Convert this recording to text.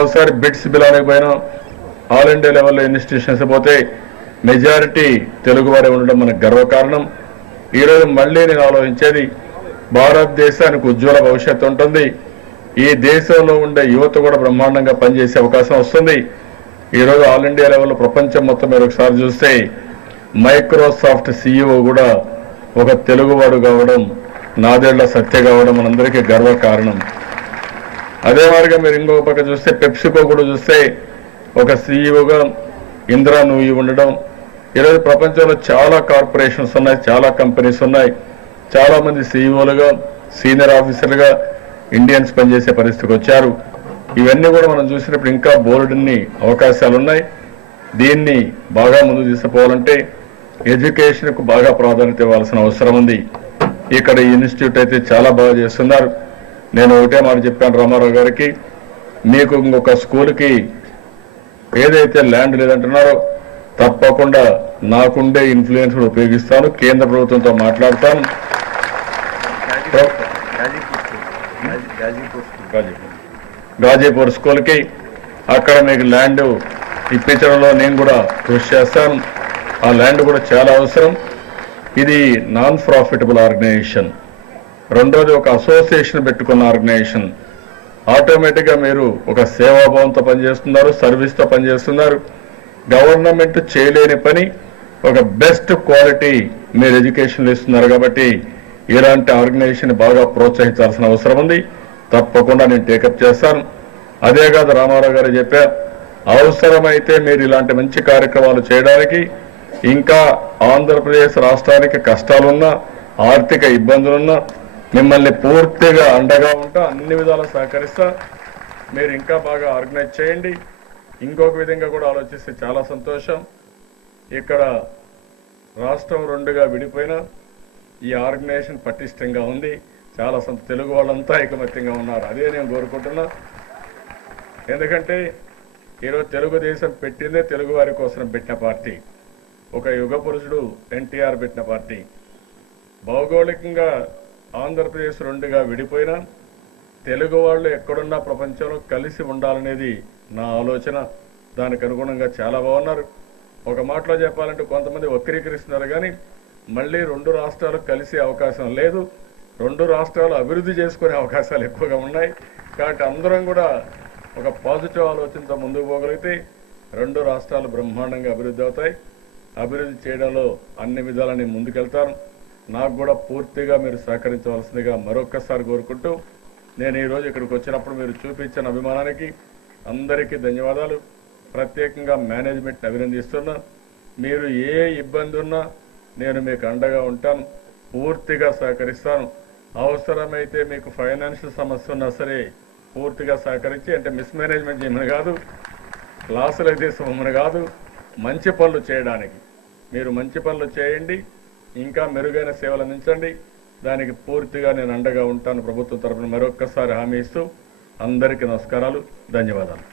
ఒకసారి బిట్స్ బిలానికి పోయినా all India లెవెల్లో ఇన్స్టిట్యూషన్స్ పోతే మెజారిటీ తెలుగు వారే ఉండడం మనకు గర్వకారణం. ఈరోజు మళ్ళీ నేను ఆలోచించేది భారతదేశానికి ఉజ్వల భవిష్యత్తు ఉంటుంది. ఈ దేశంలో ఉండే యువత కూడా బ్రహ్మాండంగా పనిచేసే అవకాశం వస్తుంది. ఈరోజు ఆల్ ఇండియా లెవెల్లో ప్రపంచం మొత్తం మీరు ఒకసారి చూస్తే మైక్రోసాఫ్ట్ CEO కూడా ఒక తెలుగువాడు కావడం, నాదేళ్ల సత్య కావడం మనందరికీ గర్వకారణం. అదే మాదిరిగా మీరు ఇంకొక పక్క చూస్తే పెప్సికో కూడా చూస్తే ఒక CEOగా ఇందిరా నూయి ఉండడం. ఈరోజు ప్రపంచంలో చాలా కార్పొరేషన్స్ ఉన్నాయి, చాలా కంపెనీస్ ఉన్నాయి, చాలా మంది CEOలుగా సీనియర్ ఆఫీసర్లుగా ఇండియన్స్ పనిచేసే పరిస్థితికి వచ్చారు. ఇవన్నీ కూడా మనం చూసినప్పుడు ఇంకా బోర్డుని అవకాశాలు ఉన్నాయి. దీన్ని బాగా ముందు తీసుకుపోవాలంటే ఎడ్యుకేషన్కు బాగా ప్రాధాన్యత ఇవ్వాల్సిన అవసరం ఉంది. ఇక్కడ ఈ ఇన్స్టిట్యూట్ అయితే చాలా బాగా చేస్తున్నారు. నేను ఒకటే మాట చెప్పాను రామారావు గారికి, మీకు ఇంకొక స్కూల్కి ఏదైతే ల్యాండ్ లేదంటున్నారో తప్పకుండా నాకుండే ఇన్ఫ్లుయెన్స్ కూడా ఉపయోగిస్తాను, కేంద్ర ప్రభుత్వంతో మాట్లాడతాను. గాజీపూర్ స్కూల్కి అక్కడ మీకు ల్యాండ్ ఇప్పించడంలో నేను కూడా కృషి చేస్తాను. ఆ ల్యాండ్ కూడా చాలా అవసరం. ఇది నాన్ ప్రాఫిటబుల్ ఆర్గనైజేషన్. రెండోది ఒక అసోసియేషన్ పెట్టుకున్న ఆర్గనైజేషన్. ఆటోమేటిక్గా మీరు ఒక సేవాభావంతో పనిచేస్తున్నారు, సర్వీస్తో పనిచేస్తున్నారు. గవర్నమెంట్ చేయలేని పని ఒక బెస్ట్ క్వాలిటీ మీరు ఎడ్యుకేషన్లో ఇస్తున్నారు. కాబట్టి ఇలాంటి ఆర్గనైజేషన్ బాగా ప్రోత్సహించాల్సిన అవసరం ఉంది. తప్పకుండా నేను టేకప్ చేస్తాను. అదే కాదు రామారావు గారు చెప్పా, అవసరమైతే మీరు ఇలాంటి మంచి కార్యక్రమాలు చేయడానికి, ఇంకా ఆంధ్రప్రదేశ్ రాష్ట్రానికి కష్టాలున్నా, ఆర్థిక ఇబ్బందులున్నా మిమ్మల్ని పూర్తిగా అండగా ఉంటా, అన్ని విధాలా సహకరిస్తా. మీరు ఇంకా బాగా ఆర్గనైజ్ చేయండి. ఇంకొక విధంగా కూడా ఆలోచిస్తే చాలా సంతోషం. ఇక్కడ రాష్ట్రం రెండుగా విడిపోయినా ఈ ఆర్గనైజేషన్ పటిష్టంగా ఉంది. చాలా తెలుగు వాళ్ళంతా ఐకమత్యంగా ఉన్నారు. అదే నేను కోరుకుంటున్నా. ఎందుకంటే ఈరోజు తెలుగుదేశం పెట్టిందే తెలుగు వారి కోసం పెట్టిన పార్టీ. ఒక యుగ పురుషుడు NTR పెట్టిన పార్టీ. భౌగోళికంగా ఆంధ్రప్రదేశ్ రెండుగా విడిపోయినా తెలుగు వాళ్ళు ఎక్కడున్నా ప్రపంచంలో కలిసి ఉండాలనేది నా ఆలోచన. దానికి అనుగుణంగా చాలా బాగున్నారు. ఒక మాటలో చెప్పాలంటే కొంతమంది వక్రీకరిస్తున్నారు, కానీ మళ్ళీ రెండు రాష్ట్రాలు కలిసే అవకాశం లేదు. రెండు రాష్ట్రాలు అభివృద్ధి చేసుకునే అవకాశాలు ఎక్కువగా ఉన్నాయి. కాబట్టి అందరం కూడా ఒక పాజిటివ్ ఆలోచనతో ముందుకు పోగలిగితే రెండు రాష్ట్రాలు బ్రహ్మాండంగా అభివృద్ధి అవుతాయి. అభివృద్ధి చేయడంలో అన్ని విధాలని ముందుకెళ్తాను. నాకు కూడా పూర్తిగా మీరు సహకరించవలసిందిగా మరొక్కసారి కోరుకుంటూ, నేను ఈరోజు ఇక్కడికి వచ్చినప్పుడు మీరు చూపించిన అభిమానానికి అందరికీ ధన్యవాదాలు. ప్రత్యేకంగా మేనేజ్మెంట్ని అభినందిస్తున్నా. మీరు ఏ ఇబ్బంది ఉన్నా నేను మీకు అండగా ఉంటాను, పూర్తిగా సహకరిస్తాను. అవసరమైతే మీకు ఫైనాన్షియల్ సమస్య ఉన్నా సరే పూర్తిగా సహకరించి, అంటే మిస్మేనేజ్మెంట్ చేయమని కాదు, లాసులు అయితే సొమ్మని కాదు, మంచి పనులు చేయడానికి మీరు మంచి పనులు చేయండి, ఇంకా మెరుగైన సేవలు అందించండి. దానికి పూర్తిగా నేను అండగా ఉంటాను ప్రభుత్వం తరఫున మరొక్కసారి హామీ ఇస్తూ అందరికీ నమస్కారాలు, ధన్యవాదాలు.